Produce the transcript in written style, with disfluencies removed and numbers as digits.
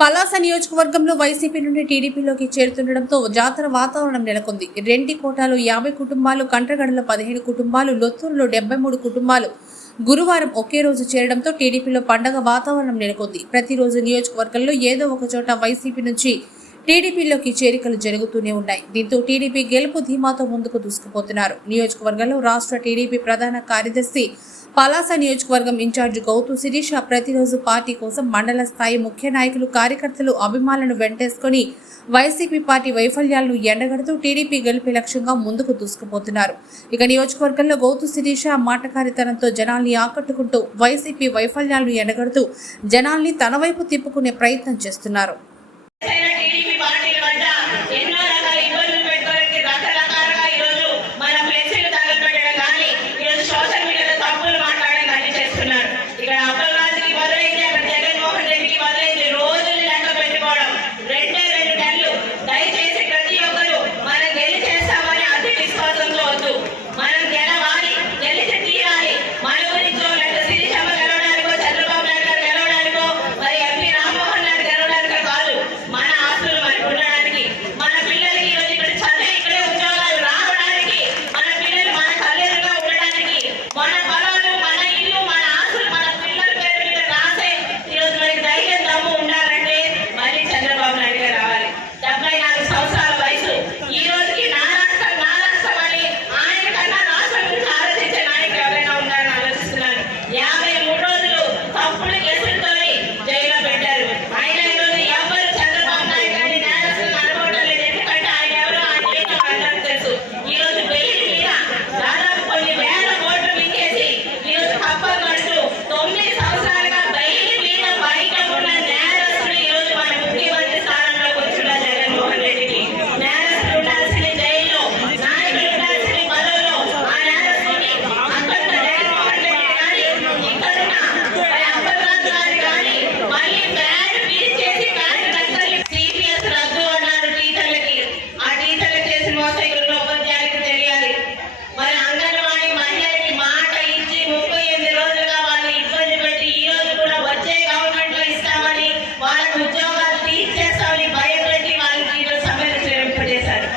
పలాస నియోజకవర్గంలో వైసీపీ నుండి టీడీపీలోకి చేరుతుండటంతో జాతర వాతావరణం నెలకొంది. రెంటికోటలో 50 కుటుంబాలు, కంట్రగడలో 15 కుటుంబాలు, లొత్తూరులో 73 కుటుంబాలు గురువారం ఒకే రోజు చేరడంతో టీడీపీలో పండగ వాతావరణం నెలకొంది. ప్రతిరోజు నియోజకవర్గంలో ఏదో ఒక చోట వైసీపీ నుంచి టీడీపీలోకి చేరికలు జరుగుతూనే ఉన్నాయి. దీంతో టీడీపీ గెలుపు ధీమాతో ముందుకు దూసుకుపోతున్నారు. నియోజకవర్గంలో రాష్ట్ర టీడీపీ ప్రధాన కార్యదర్శి, పలాస నియోజకవర్గం ఇన్ఛార్జ్ గౌతు శిరీష ప్రతిరోజు పార్టీ కోసం మండల స్థాయి ముఖ్య నాయకులు, కార్యకర్తలు, అభిమానులను వెంటేసుకొని వైసీపీ పార్టీ వైఫల్యాలను ఎండగడుతూ టీడీపీ గెలుపు లక్ష్యంగా ముందుకు దూసుకుపోతున్నారు. ఇక నియోజకవర్గంలో గౌతు శిరీష మాటకారితనంతో జనాల్ని ఆకట్టుకుంటూ వైసీపీ వైఫల్యాలను ఎండగడుతూ జనాల్ని తన వైపు తిప్పుకునే ప్రయత్నం చేస్తున్నారు. ఉద్యోగాలు తీర్చేస్తామని భయపెట్టి వాళ్ళకి ఈరోజు సమ్మెలు చేయింపజేశారు.